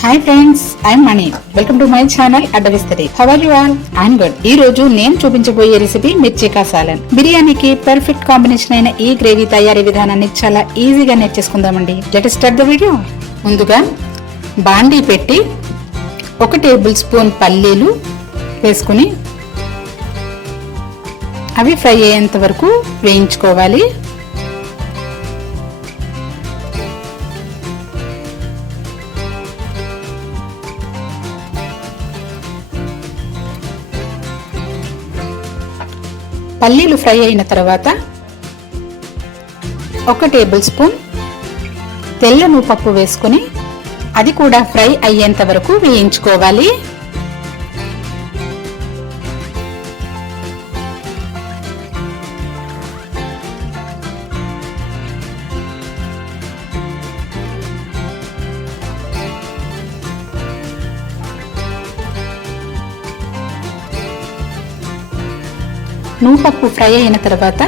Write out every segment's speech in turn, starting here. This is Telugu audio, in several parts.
Hi friends, I am Mani. Welcome to my channel AddaVisthari. How are you all? I am good. ఈ రోజు నేను చూపించబోయే రెసిపీ మిర్చి కా సాలన్. బిర్యానీకి పర్ఫెక్ట్ కాంబినేషన్ అయిన ఈ గ్రేవీ తయారీ విధానాన్ని చాలా ఈజీగా నేర్చేసుకుందామండి. Let us start the video. ముందుగా బాండీ పెట్టి 1 టేబుల్ స్పూన్ పల్లీలు వేసుకుని అవి ఫ్రై అయ్యేంత వరకు వేయించుకోవాలి. పల్లీలు ఫ్రై అయిన తర్వాత 1 టేబుల్ స్పూన్ తెల్ల నువ్వుపప్పు వేసుకుని అది కూడా ఫ్రై అయ్యేంత వరకు వేయించుకోవాలి. నువ్వుపప్పు ఫ్రై అయిన తర్వాత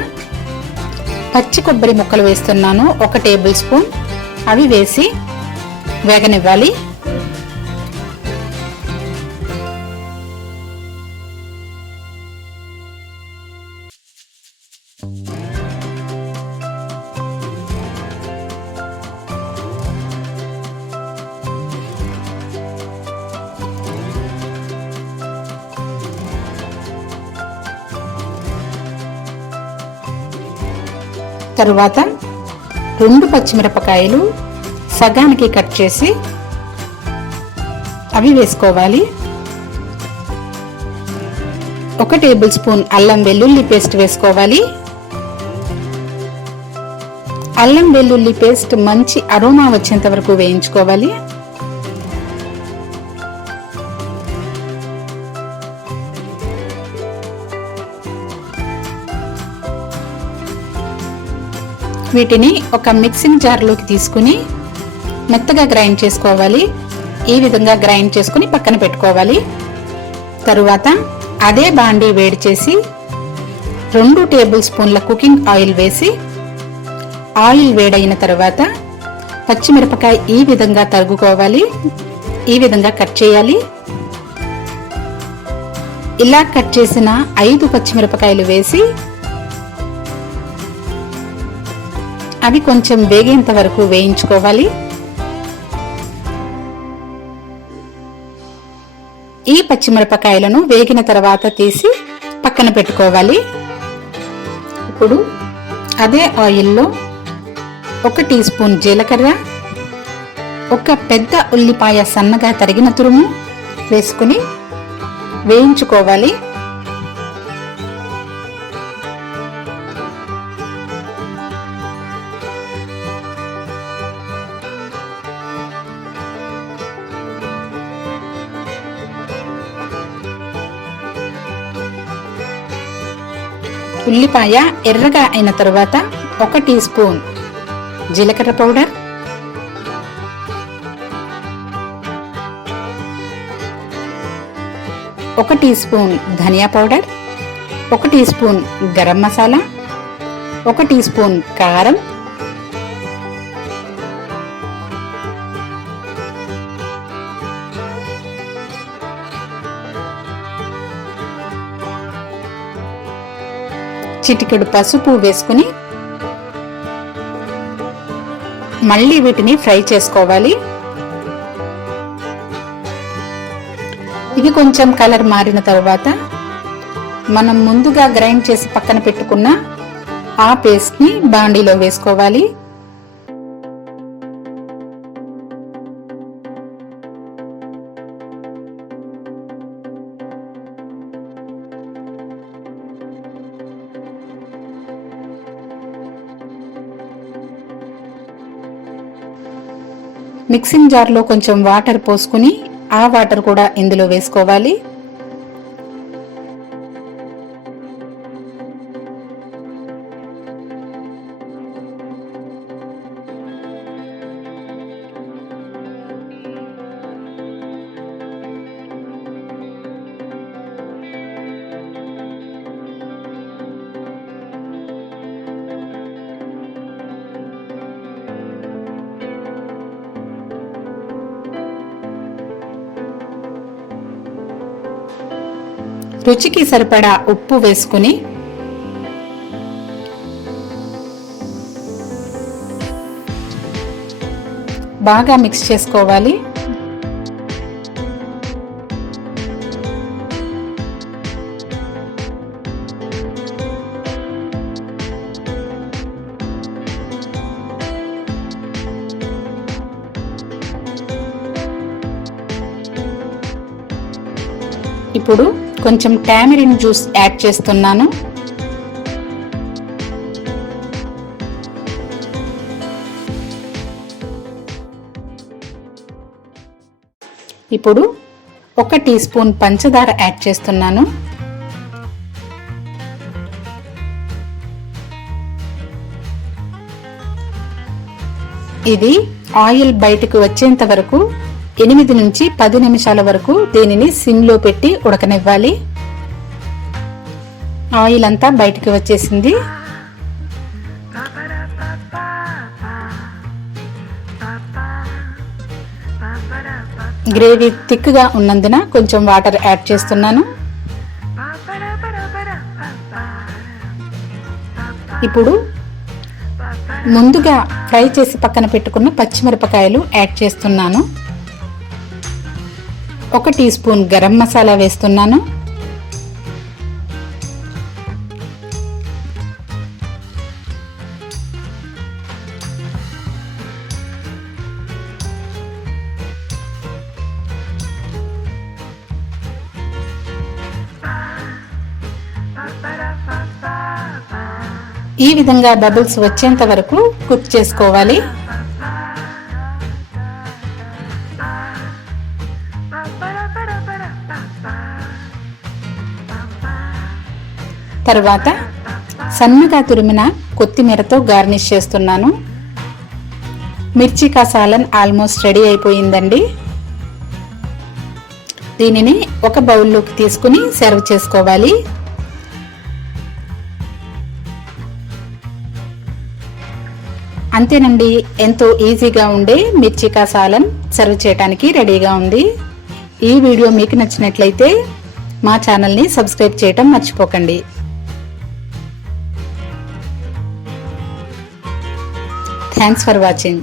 పచ్చి కొబ్బరి ముక్కలు వేస్తున్నాను 1 టేబుల్ స్పూన్. అవి వేసి వేగనివ్వాలి. తరువాత 2 పచ్చిమిరపకాయలు సగానికి కట్ చేసి అవి వేసుకోవాలి. 1 టేబుల్ స్పూన్ అల్లం వెల్లుల్లి పేస్ట్ వేసుకోవాలి. అల్లం వెల్లుల్లి పేస్ట్ మంచి అరోమా వచ్చేంత వరకు వేయించుకోవాలి. వీటిని ఒక మిక్సింగ్ జార్లోకి తీసుకుని మెత్తగా గ్రైండ్ చేసుకోవాలి. ఈ విధంగా గ్రైండ్ చేసుకుని పక్కన పెట్టుకోవాలి. తరువాత అదే బాండీ వేడి చేసి 2 టేబుల్ స్పూన్ల కుకింగ్ ఆయిల్ వేసి ఆయిల్ వేడైన తర్వాత పచ్చిమిరపకాయ ఈ విధంగా తరుగుకోవాలి. ఈ విధంగా కట్ చేయాలి. ఇలా కట్ చేసిన 5 పచ్చిమిరపకాయలు వేసి అవి కొంచెం వేగేంత వరకు వేయించుకోవాలి. ఈ పచ్చిమిరపకాయలను వేగిన తర్వాత తీసి పక్కన పెట్టుకోవాలి. ఇప్పుడు అదే ఆయిల్లో 1 టీ స్పూన్ జీలకర్ర, 1 పెద్ద ఉల్లిపాయ సన్నగా తరిగిన తురుము వేసుకుని వేయించుకోవాలి. ఉల్లిపాయ ఎర్రగా అయిన తర్వాత 1 టీ స్పూన్ జీలకర్ర పౌడర్, 1 టీ స్పూన్ ధనియా powder, 1 teaspoon garam masala, 1 teaspoon కారం, చిటికెడు పసుపు వేసుకుని మళ్ళీ వీటిని ఫ్రై చేసుకోవాలి. ఇవి కొంచెం కలర్ మారిన తర్వాత మనం ముందుగా గ్రైండ్ చేసి పక్కన పెట్టుకున్న ఆ పేస్ట్ ని బాండీలో వేసుకోవాలి. మిక్సింగ్ జార్లో కొంచెం వాటర్ పోసుకుని ఆ వాటర్ కూడా ఇందులో వేసుకోవాలి. రుచికి సరిపడా ఉప్పు వేసుకుని బాగా మిక్స్ చేసుకోవాలి. ఇప్పుడు కొంచెం టామరిన్ జ్యూస్ యాడ్ చేస్తున్నాను. ఇప్పుడు 1 టీ స్పూన్ పంచదార యాడ్ చేస్తున్నాను. ఇది ఆయిల్ బయటకు వచ్చేంత వరకు 8 నుంచి 10 నిమిషాల వరకు దీనిని సిమ్లో పెట్టి ఉడకనివ్వాలి. ఆయిల్ అంతా బయటకు వచ్చేసింది. గ్రేవీ థిక్గా ఉన్నందున కొంచెం వాటర్ యాడ్ చేస్తున్నాను. ఇప్పుడు ముందుగా ఫ్రై చేసి పక్కన పెట్టుకున్న పచ్చిమిరపకాయలు యాడ్ చేస్తున్నాను. 1 టీ స్పూన్ గరం మసాలా వేస్తున్నాను. ఈ విధంగా బబుల్స్ వచ్చేంత వరకు కుక్ చేసుకోవాలి. తర్వాత సన్నగా తురిమిన కొత్తిమీరతో గార్నిష్ చేస్తున్నాను. మిర్చి కా సాలన్ ఆల్మోస్ట్ రెడీ అయిపోయిందండి. దీనిని ఒక బౌల్లోకి తీసుకుని సర్వ్ చేసుకోవాలి. అంతేనండి, ఎంతో ఈజీగా ఉండే మిర్చి కా సాలన్ సర్వ్ చేయడానికి రెడీగా ఉంది. ఈ వీడియో మీకు నచ్చినట్లయితే మా ఛానల్ని సబ్స్క్రైబ్ చేయటం మర్చిపోకండి. Thanks for watching.